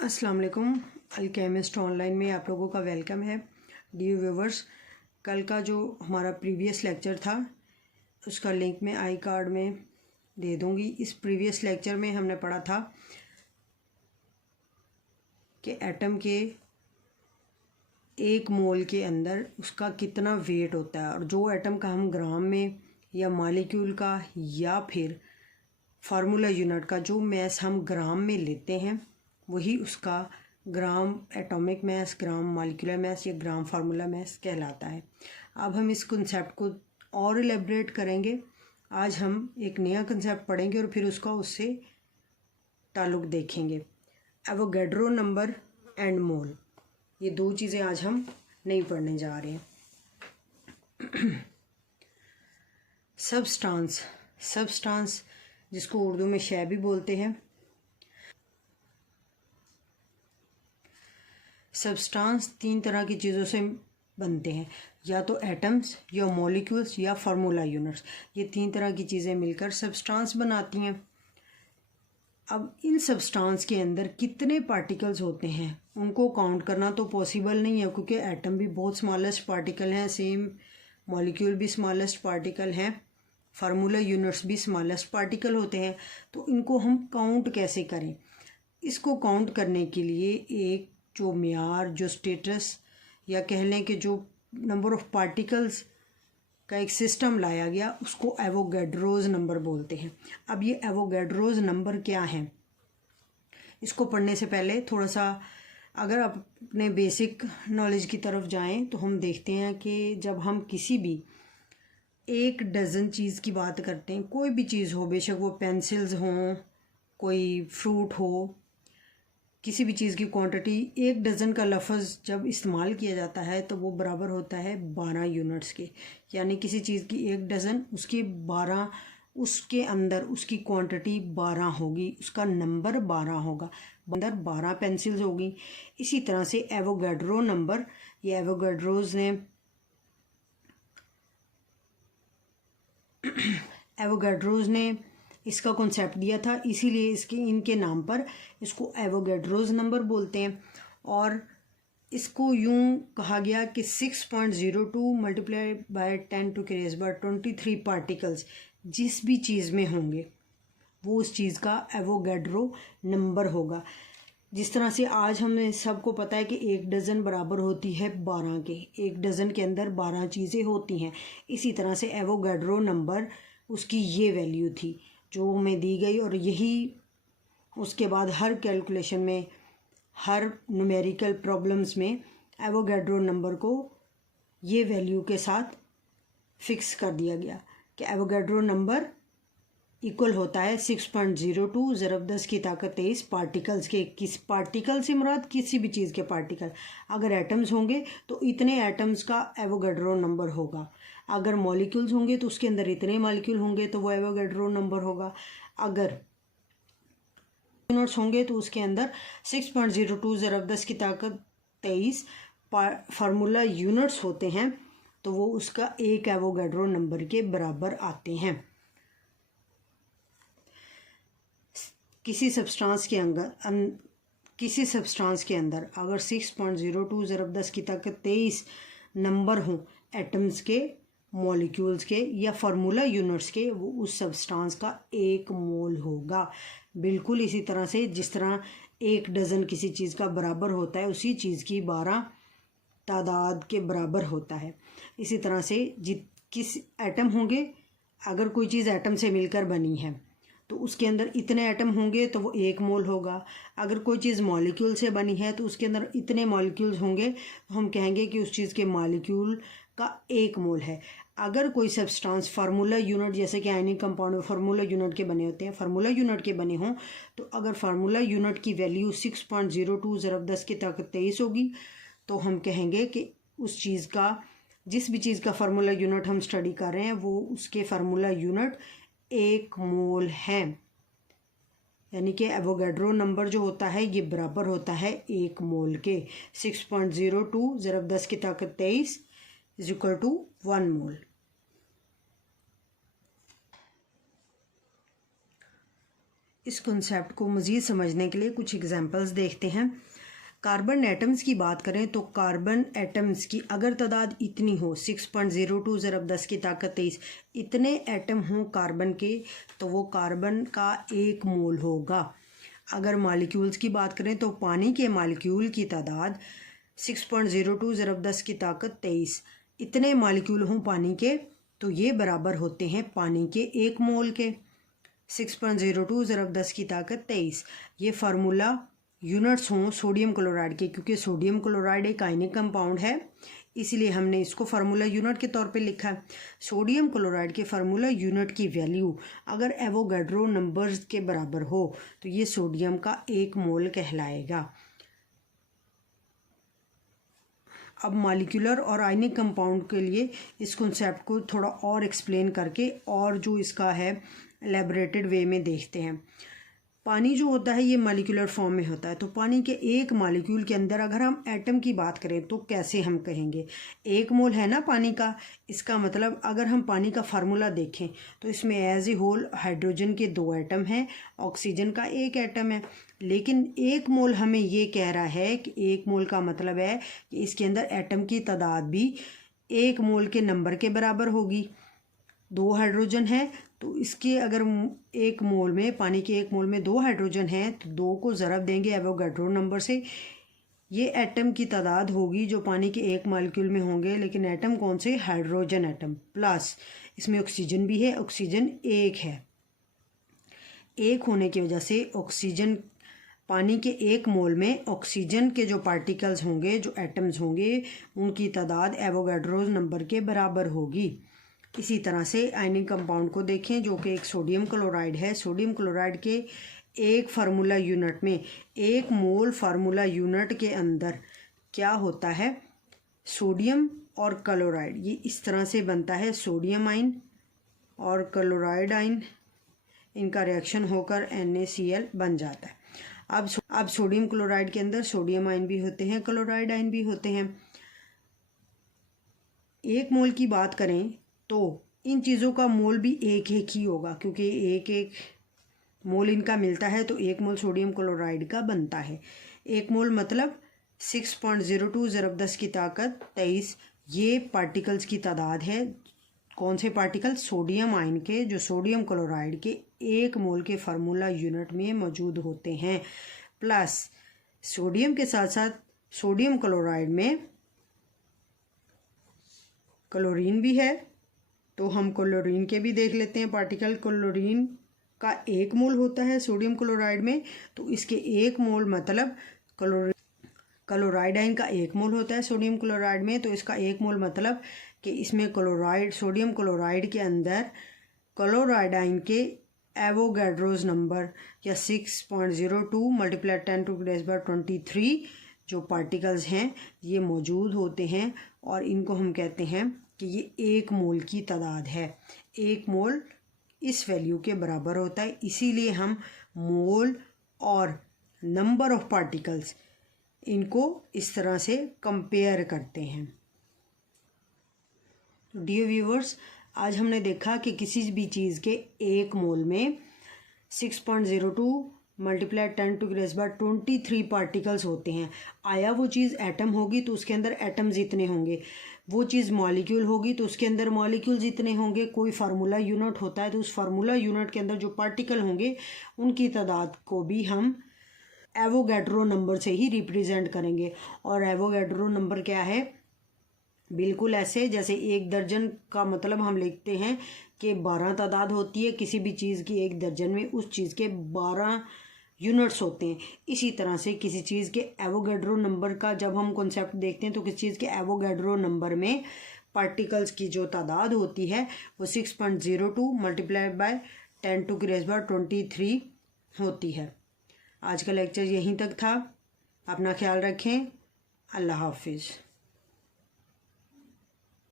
अस्सलाम वालेकुम। Alchemist online में आप लोगों का वेलकम है। डियर व्यूवर्स, कल का जो हमारा प्रीवियस लेक्चर था उसका लिंक मैं आई कार्ड में दे दूंगी। इस प्रीवियस लेक्चर में हमने पढ़ा था कि एटम के एक मोल के अंदर उसका कितना वेट होता है, और जो एटम का हम ग्राम में या मॉलिक्यूल का या फिर फार्मूला यूनिट का जो मैस हम ग्राम में लेते हैं वही उसका gram atomic mass, gram molecular mass या ग्राम फार्मूला मैस कहलाता है। अब हम इस कॉन्सेप्ट को और एलेबरेट करेंगे। आज हम एक नया कॉन्सेप्ट पढ़ेंगे और फिर उससे ताल्लुक़ देखेंगे। एवोगैड्रो नंबर एंड मोल, ये दो चीज़ें आज हम नहीं पढ़ने जा रहे हैं। सब्सटेंस जिसको उर्दू में शय भी बोलते हैं। सब्सटेंस तीन तरह की चीज़ों से बनते हैं, या तो एटम्स या मॉलिक्यूल्स या फार्मूला यूनिट्स। ये तीन तरह की चीज़ें मिलकर सब्सटेंस बनाती हैं। अब इन सब्सटेंस के अंदर कितने पार्टिकल्स होते हैं उनको काउंट करना तो पॉसिबल नहीं है, क्योंकि एटम भी बहुत स्मॉलेस्ट पार्टिकल हैं, सेम मॉलिक्यूल भी स्मॉलेस्ट पार्टिकल हैं, फार्मूला यूनिट्स भी स्मॉलेस्ट पार्टिकल होते हैं। तो इनको हम काउंट कैसे करें? इसको काउंट करने के लिए एक जो म्यार, जो स्टेटस या कह लें कि जो नंबर ऑफ पार्टिकल्स का एक सिस्टम लाया गया, उसको एवोगैड्रोज नंबर बोलते हैं। अब ये एवोगैड्रोज नंबर क्या है, इसको पढ़ने से पहले थोड़ा सा अगर आप अपने बेसिक नॉलेज की तरफ जाएं तो हम देखते हैं कि जब हम किसी भी एक डज़न चीज़ की बात करते हैं, कोई भी चीज़ हो, बेशक वो पेंसिल्स हों, कोई फ्रूट हो, किसी भी चीज़ की क्वांटिटी, एक डज़न का लफ्ज़ जब इस्तेमाल किया जाता है तो वो बराबर होता है 12 यूनिट्स के। यानी किसी चीज़ की एक डज़न, उसके 12, उसके अंदर उसकी क्वांटिटी 12 होगी, उसका नंबर 12 होगा, अंदर 12 पेंसिल्स होगी। इसी तरह से एवोगैड्रो नंबर, ये एवोगैड्रोज ने इसका कॉन्सेप्ट दिया था, इसीलिए इनके नाम पर इसको एवोगैड्रोज नंबर बोलते हैं। और इसको यूं कहा गया कि 6.02 मल्टीप्लाई बाय 10⁻23 पार्टिकल्स जिस भी चीज़ में होंगे वो उस चीज़ का एवोगैड्रो नंबर होगा। जिस तरह से आज हमें सबको पता है कि एक डज़न बराबर होती है 12 के, एक डज़न के अंदर 12 चीज़ें होती हैं। इसी तरह से एवोगैड्रो नंबर उसकी ये वैल्यू थी जो हमें दी गई, और यही उसके बाद हर कैलकुलेशन में, हर न्यूमेरिकल प्रॉब्लम्स में एवोगैड्रो नंबर को ये वैल्यू के साथ फिक्स कर दिया गया कि एवोगैड्रो नंबर इक्वल होता है 6.02 ज़रब 10 की ताकत 23 पार्टिकल्स के। किस पार्टिकल से मुराद किसी भी चीज़ के पार्टिकल। अगर एटम्स होंगे तो इतने एटम्स का एवोगैड्रो नंबर होगा, अगर मॉलिक्यूल्स होंगे तो उसके अंदर इतने मॉलिक्यूल होंगे तो वो एवोगैड्रो नंबर होगा, अगर यूनिट्स होंगे तो उसके अंदर 6.02 ज़रब 10 की ताकत 23 फार्मूला यूनिट्स होते हैं, तो वो उसका एक एवोगैड्रो नंबर के बराबर आते हैं। किसी सब्सटेंस के अंदर अगर 6.02 ज़रब 10 की ताकत 23 नंबर हों एटम्स के, मॉलिक्यूल्स के या फार्मूला यूनिट्स के, वो उस सब्सटेंस का एक मोल होगा। बिल्कुल इसी तरह से जिस तरह एक डज़न किसी चीज़ का बराबर होता है, उसी चीज़ की 12 तादाद के बराबर होता है। इसी तरह से किस एटम होंगे, अगर कोई चीज़ एटम से मिलकर बनी है तो उसके अंदर इतने एटम होंगे तो वो एक मोल होगा। अगर कोई चीज़ मॉलिक्यूल से बनी है तो उसके अंदर इतने मॉलिक्यूल्स होंगे तो हम कहेंगे कि उस चीज़ के मॉलिक्यूल का एक मोल है। अगर कोई सब्सटेंस फार्मूला यूनिट, जैसे कि आयनिक कंपाउंड फार्मूला यूनिट के बने होते हैं, फार्मूला यूनिट के बने हों, तो अगर फार्मूला यूनिट की वैल्यू 6.02 ज़रब 10 की ताकत 23 होगी तो हम कहेंगे कि उस चीज़ का, जिस भी चीज़ का फार्मूला यूनिट हम स्टडी कर रहे हैं वो उसके फार्मूला यूनिट एक मोल है। यानी कि एवोगैड्रो नंबर जो होता है ये बराबर होता है एक मोल के। 6.02 ज़रब 10 की ताकत 23 इज इक्वल टू 1 मोल। इस कॉन्सेप्ट को मज़ीद समझने के लिए कुछ एग्जांपल्स देखते हैं। कार्बन एटम्स की बात करें तो कार्बन एटम्स की अगर तादाद इतनी हो 6.02 ज़रब 10 की ताकत 23 इतने एटम हों कार्बन के तो वो कार्बन का 1 मोल होगा। अगर मॉलिक्यूल्स की बात करें तो पानी के मॉलिक्यूल की तादाद 6.02 ज़रब 10 की ताकत 23 इतने मॉलिक्यूल हों पानी के तो ये बराबर होते हैं पानी के 1 मोल के। 6.02 ज़रब 10 की ताकत 23 ये फार्मूला यूनिट्स हों सोडियम क्लोराइड के, क्योंकि सोडियम क्लोराइड एक आयनिक कंपाउंड है इसलिए हमने इसको फार्मूला यूनिट के तौर पे लिखा है। सोडियम क्लोराइड के फार्मूला यूनिट की वैल्यू अगर एवोगाड्रो नंबर्स के बराबर हो तो ये सोडियम का 1 मोल कहलाएगा। अब मॉलिक्यूलर और आयनिक कंपाउंड के लिए इस कॉन्सेप्ट को थोड़ा और एक्सप्लेन करके और जो इसका है एलैबोरेटेड वे में देखते हैं। पानी जो होता है ये मॉलिक्यूलर फॉर्म में होता है, तो पानी के एक मॉलिक्यूल के अंदर अगर हम एटम की बात करें तो कैसे हम कहेंगे 1 मोल है ना पानी का। इसका मतलब अगर हम पानी का फार्मूला देखें तो इसमें एज ए होल हाइड्रोजन के 2 एटम हैं, ऑक्सीजन का 1 एटम है, लेकिन 1 मोल हमें ये कह रहा है कि 1 मोल का मतलब है कि इसके अंदर एटम की तादाद भी 1 मोल के नंबर के बराबर होगी। 2 हाइड्रोजन है तो इसके अगर 1 मोल में पानी के 1 मोल में 2 हाइड्रोजन हैं तो 2 को ज़रब देंगे एवोगाड्रो नंबर से, ये एटम की तादाद होगी जो पानी के 1 मॉलिक्यूल में होंगे, लेकिन एटम कौन से हाइड्रोजन एटम, प्लस इसमें ऑक्सीजन भी है, ऑक्सीजन 1 है। 1 होने की वजह से ऑक्सीजन पानी के 1 मोल में ऑक्सीजन के जो पार्टिकल्स होंगे जो एटम्स होंगे उनकी तादाद एवोगाड्रो नंबर के बराबर होगी। इसी तरह से आयनिक कंपाउंड को देखें जो कि एक सोडियम क्लोराइड है। सोडियम क्लोराइड के एक फार्मूला यूनिट में 1 मोल फार्मूला यूनिट के अंदर क्या होता है सोडियम और क्लोराइड, ये इस तरह से बनता है सोडियम आयन और क्लोराइड आयन, इनका रिएक्शन होकर NaCl बन जाता है। अब सोडियम क्लोराइड के अंदर सोडियम आयन भी होते हैं, क्लोराइड आयन भी होते हैं। 1 मोल की बात करें तो इन चीज़ों का मोल भी 1 ही होगा, क्योंकि 1 मोल इनका मिलता है तो 1 मोल सोडियम क्लोराइड का बनता है। 1 मोल मतलब 6.02 ज़रब 10 की ताकत 23 ये पार्टिकल्स की तादाद है। कौन से पार्टिकल, सोडियम आयन के जो सोडियम क्लोराइड के 1 मोल के फार्मूला यूनिट में मौजूद होते हैं, प्लस सोडियम के साथ साथ सोडियम क्लोराइड में क्लोरीन भी है, तो हम क्लोरीन के भी देख लेते हैं पार्टिकल। क्लोरीन का 1 मोल होता है सोडियम क्लोराइड में, तो इसके 1 मोल मतलब क्लोराइड आयन का 1 मोल होता है सोडियम क्लोराइड में, तो इसका 1 मोल मतलब कि इसमें क्लोराइड सोडियम क्लोराइड के अंदर क्लोराइड आयन के एवोगाड्रोज नंबर या 6.02 मल्टीप्लाई 10⁻23 जो पार्टिकल्स हैं ये मौजूद होते हैं, और इनको हम कहते हैं कि ये 1 मोल की तादाद है। 1 मोल इस वैल्यू के बराबर होता है, इसीलिए हम मोल और नंबर ऑफ पार्टिकल्स इनको इस तरह से कंपेयर करते हैं। डियर व्यूवर्स, आज हमने देखा कि किसी भी चीज़ के 1 मोल में 6.02 मल्टीप्लाई 10⁻23 पार्टिकल्स होते हैं। आया वो चीज़ एटम होगी तो उसके अंदर एटम्स इतने होंगे, वो चीज़ मॉलिक्यूल होगी तो उसके अंदर मॉलिक्यूल्स इतने होंगे, कोई फार्मूला यूनिट होता है तो उस फार्मूला यूनिट के अंदर जो पार्टिकल होंगे उनकी तादाद को भी हम एवोगाड्रो नंबर से ही रिप्रेजेंट करेंगे। और एवोगाड्रो नंबर क्या है, बिल्कुल ऐसे जैसे 1 दर्जन का मतलब हम लिखते हैं कि 12 तादाद होती है किसी भी चीज़ की, 1 दर्जन में उस चीज़ के 12 यूनिट्स होते हैं। इसी तरह से किसी चीज़ के एवोगाड्रो नंबर का जब हम कॉन्सेप्ट देखते हैं तो किसी चीज़ के एवोगाड्रो नंबर में पार्टिकल्स की जो तादाद होती है वो 6.02 मल्टीप्लाई बाय 10⁻23 होती है। आज का लेक्चर यहीं तक था। अपना ख्याल रखें। अल्लाह हाफिज़।